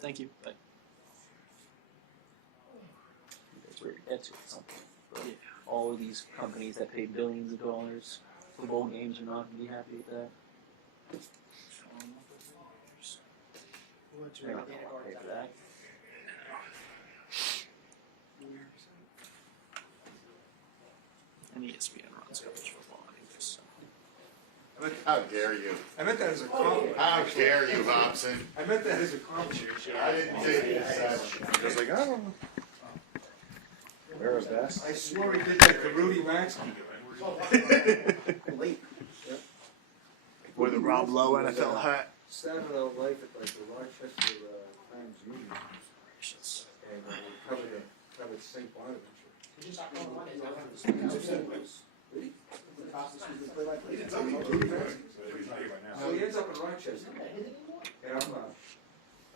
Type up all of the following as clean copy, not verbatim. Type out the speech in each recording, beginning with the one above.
Thank you. Bye. That's something. But all of these companies that pay billions of dollars for bowl games are not going to be happy with that. They're not going to want to pay for that. And ESPN runs college football. I think this. How dare you? I meant that as a compliment. How dare you, Hobson? I meant that as a compliment. I didn't take it as such. I was like, I don't know. Wear a vest. I swore he did that to Rudy Waxman. Late. With a Rob Lowe NFL hat. Started out life at like the Rochester Times Union, and covered St. Bonaventure. Really? He didn't tell me. So he ends up in Rochester, and I'm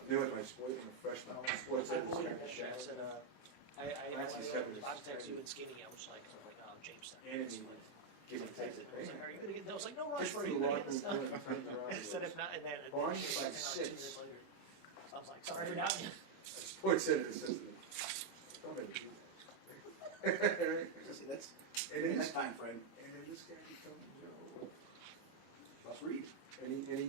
there with my sport, I'm a freshman, sports editor. I text you and skinny. I was like, James. And he gave me text it, I was like, are you gonna get? I was like, no Just rush. Are through you the gonna locker get this room, stuff? turned around. I said if not, and then Barnes she is was like like 2 6. days later. So I was like, sorry for doubting you. Sports editor says to me, "Don't make me do that." See, that's And then next time frame. and then this guy becomes, Let's read. and he did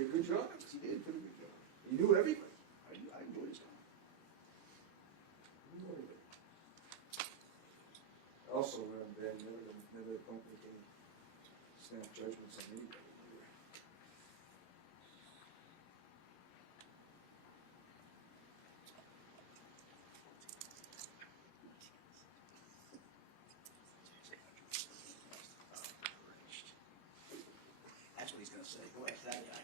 a good job. He did a good job. He knew everything. I enjoyed his time. He knew everything. Also, Ben, never don't make any snap judgments on anybody either. That's what he's going to say. Go ask that guy.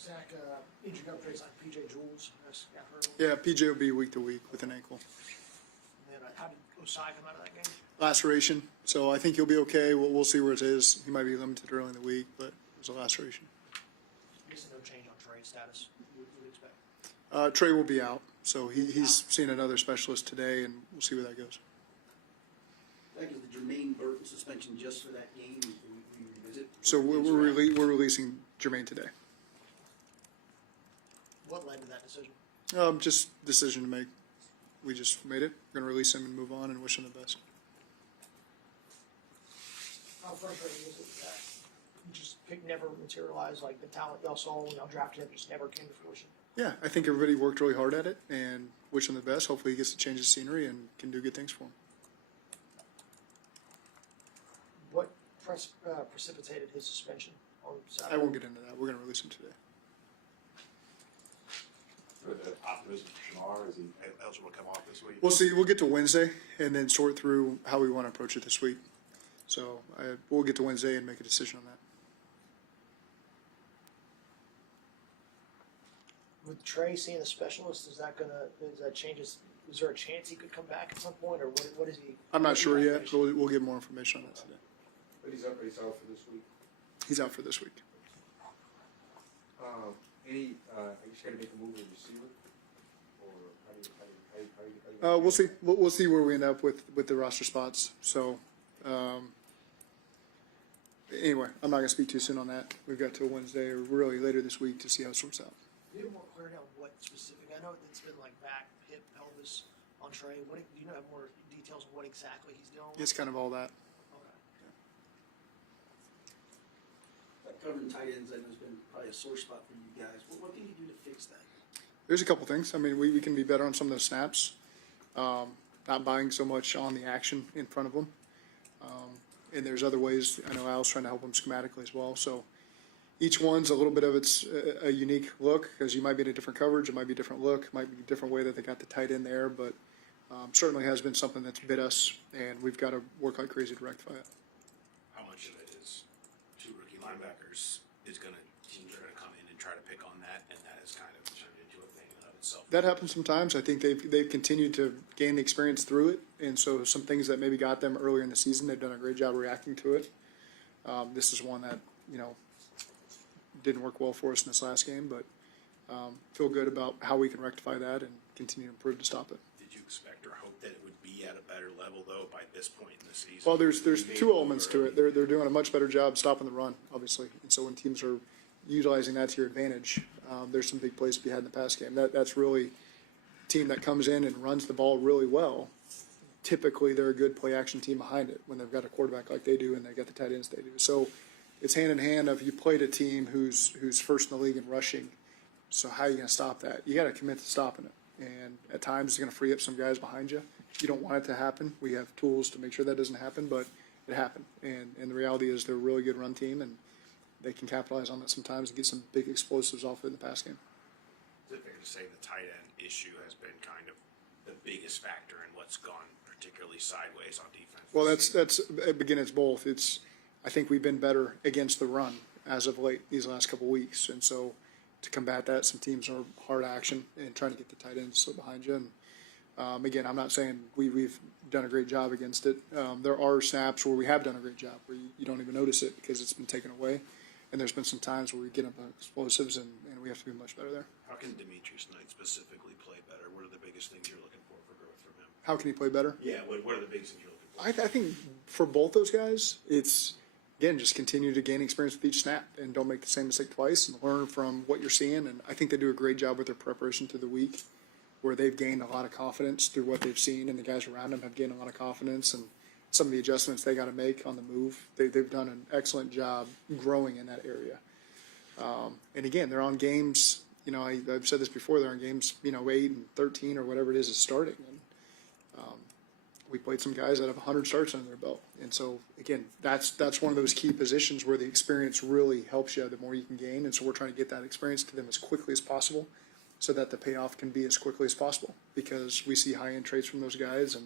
Zach, injury updates on PJ Jules. Yeah, PJ will be week to week with an ankle And then how did Osai come out of that game? laceration. So I think he'll be okay. We'll see where it is. He might be limited early in the week, but it was a laceration. I guess no change on trade status. You would expect. Trey will be out, so he's seen another specialist today, and we'll see where that goes. That is the Jermaine Burton suspension just for that game. We revisit. So we're releasing Jermaine today. What led to that decision? Just decision to make. We just made it. We're gonna release him and move on and wish him the best. How frustrating is it that you just never materialized, like the talent y'all saw when y'all drafted him just never came to fruition? Yeah, I think everybody worked really hard at it, and wish him the best. Hopefully, he gets to change his scenery and can do good things for him. What precipitated his suspension on Saturday? I won't get into that. We're gonna release him today. Optimism for Shamar, is he eligible to come off this week? We'll see. We'll get to Wednesday and then sort through how we want to approach it this week. So we'll get to Wednesday and make a decision on that. With Trey seeing a specialist, is that change his? Is there a chance he could come back at some point, or what is he? I'm not sure yet. But we'll get more information on that today. But he's out for this week. He's out for this week. Are you just gonna make a move with receiver? Or how do you We'll see. We'll see where we end up with the roster spots. So anyway, I'm not going to speak too soon on that. We've got till Wednesday or really later this week to see how it sorts out. Do you have more clarity on what specific? I know it's been like back, hip, pelvis on Trey. Do you have more details on what exactly he's dealing with? It's kind of all that. Okay. That covering tight ends, I know, has been probably a sore spot for you guys. What can you do to fix that? There's a couple things. I mean, we can be better on some of those snaps. Not buying so much on the action in front of them. and there's other ways. I know Al's trying to help them schematically as well. So each one's a little bit of its a unique look, because you might be in a different coverage, it might be a different look, it might be a different way that they got the tight end there, but certainly has been something that's bit us, and we've got to work like crazy to rectify it. How much of it is two rookie linebackers is gonna, teams are gonna come in and try to pick on that, and that has kind of turned into a thing in and of itself? That happens sometimes. I think they've continued to gain the experience through it, and so some things that maybe got them earlier in the season, they've done a great job reacting to it. This is one that, didn't work well for us in this last game, but feel good about how we can rectify that and continue to improve to stop it. Did you expect or hope that it would be at a better level, though, by this point in the season? Well, there's two elements to it. They're doing a much better job stopping the run, obviously, and so when teams are utilizing that to your advantage, there's some big plays to be had in the pass game. That's really a team that comes in and runs the ball really well. Typically, they're a good play action team behind it when they've got a quarterback like they do and they've got the tight ends they do. So it's hand in hand of you played a team who's first in the league in rushing. So how are you going to stop that? You got to commit to stopping it. And at times it's going to free up some guys behind you. You don't want it to happen. We have tools to make sure that doesn't happen, but it happened. And the reality is they're a really good run team, and they can capitalize on that sometimes and get some big explosives off in the pass game. Is it fair to say the tight end issue has been kind of the biggest factor in what's gone particularly sideways on defense? Well, that's again, it's both. I think we've been better against the run as of late these last couple of weeks, and so to combat that, some teams are hard action and trying to get the tight ends behind you. And again, I'm not saying we've done a great job against it. There are snaps where we have done a great job where you don't even notice it because it's been taken away, and there's been some times where we get up on explosives and we have to be much better there. How can Demetrius Knight specifically play better? What are the biggest things you're looking for growth from him? How can he play better? Yeah, what are the biggest things you're looking for? I think for both those guys, it's, again, just continue to gain experience with each snap and don't make the same mistake twice and learn from what you're seeing. And I think they do a great job with their preparation through the week, where they've gained a lot of confidence through what they've seen, and the guys around them have gained a lot of confidence, and some of the adjustments they got to make on the move. They've done an excellent job growing in that area. And again, they're on games, I've said this before, they're on games, 8 and 13 or whatever it is starting. And we played some guys that have 100 starts under their belt. And so, again, that's one of those key positions where the experience really helps you the more you can gain. And so we're trying to get that experience to them as quickly as possible so that the payoff can be as quickly as possible, because we see high-end traits from those guys. And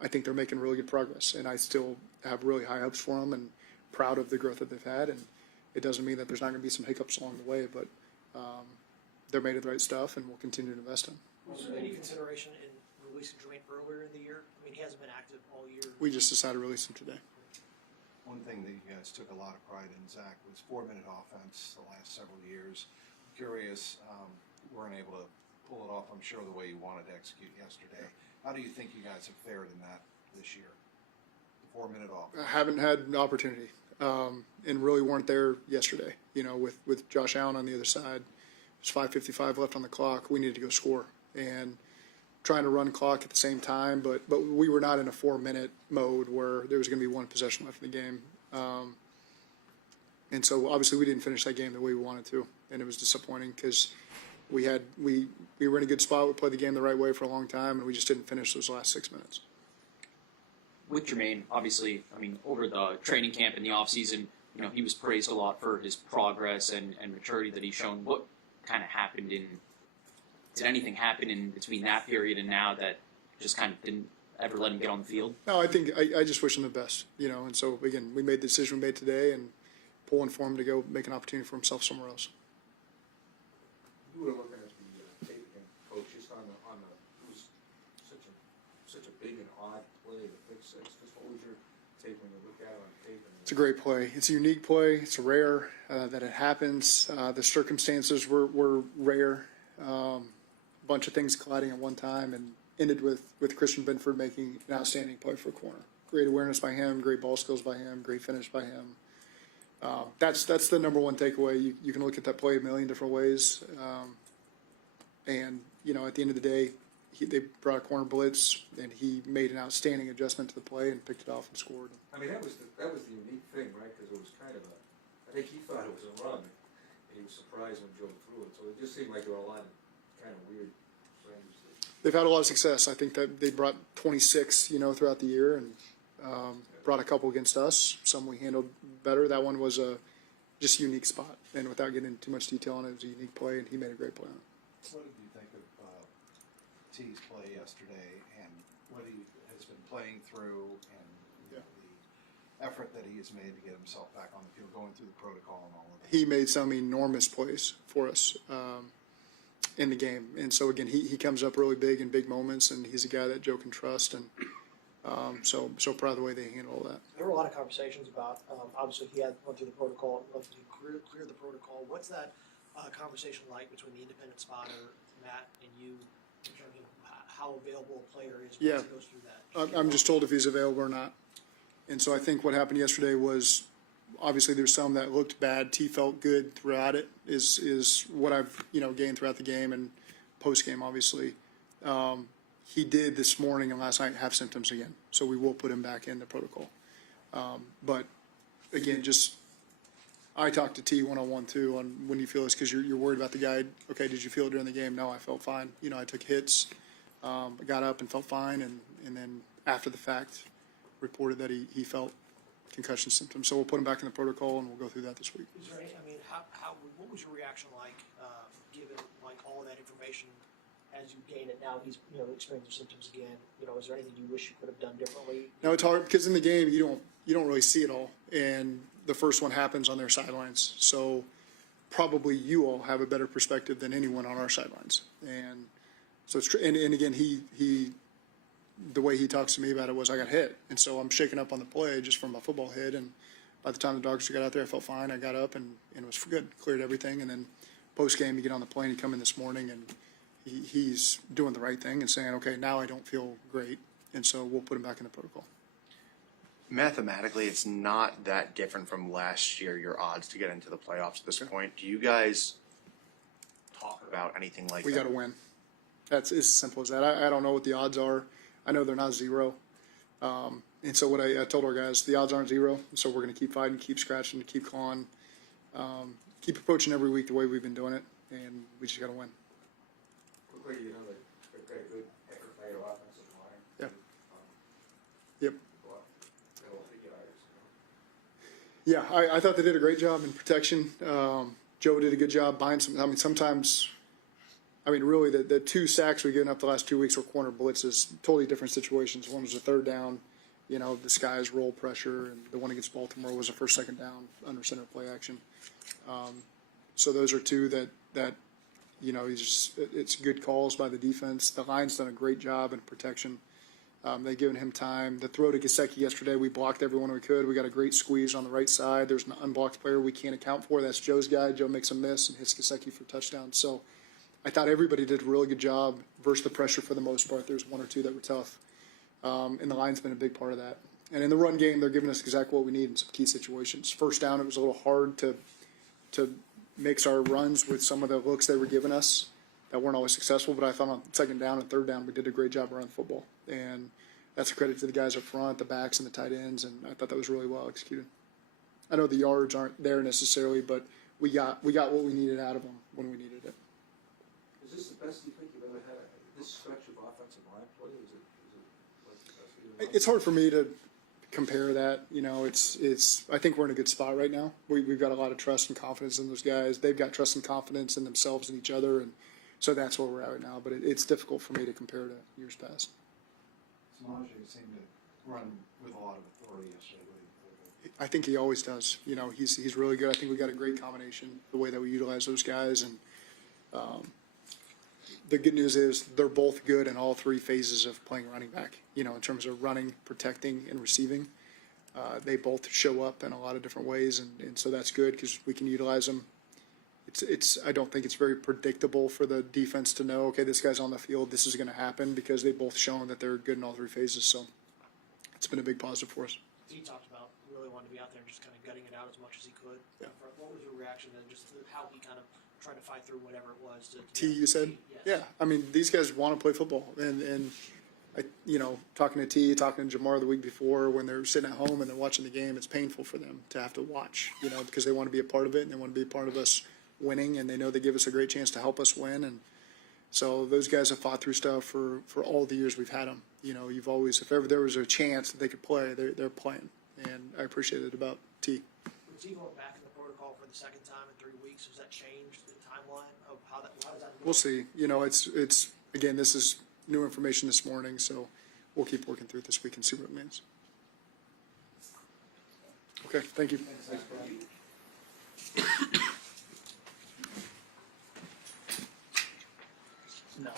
I think they're making really good progress. And I still have really high hopes for them and proud of the growth that they've had. And it doesn't mean that there's not going to be some hiccups along the way, but they're made of the right stuff, and we'll continue to invest in. Was there any consideration in releasing Jermaine earlier in the year? I mean, he hasn't been active all year. We just decided to release him today. One thing that you guys took a lot of pride in, Zach, was 4-minute offense the last several years. I'm curious, weren't able to pull it off, I'm sure, the way you wanted to execute yesterday. How do you think you guys have fared in that this year? The 4-minute offense. I haven't had an opportunity, and really weren't there yesterday. With Josh Allen on the other side, there's 5:55 left on the clock. We needed to go score, and trying to run clock at the same time, but we were not in a 4-minute mode where there was going to be one possession left in the game. And so obviously we didn't finish that game the way we wanted to, and it was disappointing because we were in a good spot. We played the game the right way for a long time, and we just didn't finish those last 6 minutes. With Jermaine, obviously, over the training camp in the offseason, he was praised a lot for his progress and maturity that he's shown. What kind of happened did anything happen in between that period and now that just kind of didn't ever let him get on the field? No, I think I just wish him the best, and so, again, we made the decision we made today and pulling for him to go make an opportunity for himself somewhere else. You were looking at the tape again, Coach, just on the, it was such a big and odd play, the pick six. Just what was your take when you look at it on tape? It's a great play. It's a unique play. It's rare that it happens. The circumstances were rare. Bunch of things colliding at one time, and ended with Christian Benford making an outstanding play for a corner. Great awareness by him, great ball skills by him, great finish by him. That's the number one takeaway. You can look at that play a million different ways, and at the end of the day, they brought a corner blitz, and he made an outstanding adjustment to the play and picked it off and scored. I mean, that was the unique thing, right? Because it was kind of I think he thought it was a run, and he was surprised when Joe threw it. So it just seemed like there were a lot of kind of weird things. They've had a lot of success. I think that they brought 26, throughout the year, and Brought a couple against us, some we handled better. That one was a just unique spot, and without getting into too much detail on it, it was a unique play, and he made a great play on it. What did you think of T's play yesterday, and what he has been playing through, and the effort that he has made to get himself back on the field, going through the protocol and all of that? He made some enormous plays for us in the game, and so again, he comes up really big in big moments, and he's a guy that Joe can trust, and so proud of the way they handle all that. There were a lot of conversations about, obviously he had went through the protocol, clear the protocol. What's that conversation like between the independent spotter, Matt, and you, in terms of how available a player is once he goes through that? I'm just told if he's available or not. And so I think what happened yesterday was, obviously there's some that looked bad. T felt good throughout it, is what I've, gained throughout the game and post-game, obviously. He did this morning and last night have symptoms again, so we will put him back in the protocol. But again, I talked to T one-on-one too on when you feel this, because you're worried about the guy. Okay, did you feel it during the game? No, I felt fine. I took hits, I got up and felt fine, and then after the fact reported that he felt concussion symptoms. So we'll put him back in the protocol and we'll go through that this week. Is there any, what was your reaction like, given all that information as you gain it now? He's experiencing symptoms again. Is there anything you wish you could have done differently? No, it's hard because in the game you don't really see it all, and the first one happens on their sidelines. So probably you all have a better perspective than anyone on our sidelines, and so it's and again he the way he talks to me about it was, I got hit, and so I'm shaking up on the play just from a football hit, and by the time the doctors got out there, I felt fine. I got up and it was good, cleared everything, and then post game you get on the plane, you come in this morning, and he's doing the right thing and saying, okay, now I don't feel great, and so we'll put him back in the protocol. Mathematically, it's not that different from last year, your odds to get into the playoffs at this point. Do you guys talk about anything like We that? got to win. That's as simple as that. I don't know what the odds are. I know they're not zero. And so what I told our guys, the odds aren't zero, so we're going to keep fighting, keep scratching, keep clawing, keep approaching every week the way we've been doing it, and we just got to win. Look like they've got a good effort by your offensive line. Yeah. Yep. They'll figure out, Yeah, I thought they did a great job in protection. Joe did a good job buying some. Sometimes, really, the two sacks we've given up the last 2 weeks were corner blitzes, totally different situations. One was a third down, the skies roll pressure, and the one against Baltimore was a first, second down under center play action. So those are two that it's good calls by the defense. The line's done a great job in protection. They've given him time. The throw to Gesicki yesterday, we blocked everyone we could. We got a great squeeze on the right side. There's an unblocked player we can't account for. That's Joe's guy. Joe makes a miss and hits Gesicki for a touchdown. So I thought everybody did a really good job versus the pressure for the most part. There's one or two that were tough. And the line's been a big part of that. And in the run game, they're giving us exactly what we need in some key situations. First down, it was a little hard to mix our runs with some of the looks they were giving us that weren't always successful, but I thought on second down and third down we did a great job around the football. And that's a credit to the guys up front, the backs and the tight ends, and I thought that was really well executed. I know the yards aren't there necessarily, but we got what we needed out of them when we needed it. Is this the best you think you've ever had? This stretch of offensive line play? Is it like the best you've ever had? It's hard for me to compare that. It's I think we're in a good spot right now. We've got a lot of trust and confidence in those guys. They've got trust and confidence in themselves and each other, and so that's where we're at right now. But it's difficult for me to compare to years past. Samaje seemed to run with a lot of authority yesterday. I think he always does. He's really good. I think we got a great combination, the way that we utilize those guys. And the good news is they're both good in all three phases of playing running back, in terms of running, protecting, and receiving. They both show up in a lot of different ways, and so that's good because we can utilize them. I don't think it's very predictable for the defense to know, okay, this guy's on the field, this is going to happen, because they've both shown that they're good in all three phases. So it's been a big positive for us. He talked about really wanting to be out there and just kind of gutting it out as much as he could. Yeah. What was your reaction then, just to how he kind of tried to fight through whatever it was? T, you said? Yes. Yeah. These guys want to play football, and I, talking to T, talking to Jamar the week before, when they're sitting at home and they're watching the game, it's painful for them to have to watch, because they want to be a part of it and they want to be a part of us winning, and they know they give us a great chance to help us win. And so those guys have fought through stuff for all the years we've had them, you know, you've always, if ever there was a chance that they could play, they're playing. And I appreciate it about T. With T going back in the protocol for the second time in 3 weeks, does that change the timeline of how does that look? We'll see. You know, it's again, this is new information this morning, so we'll keep working through it this week and see what it means. Okay, thank you. No.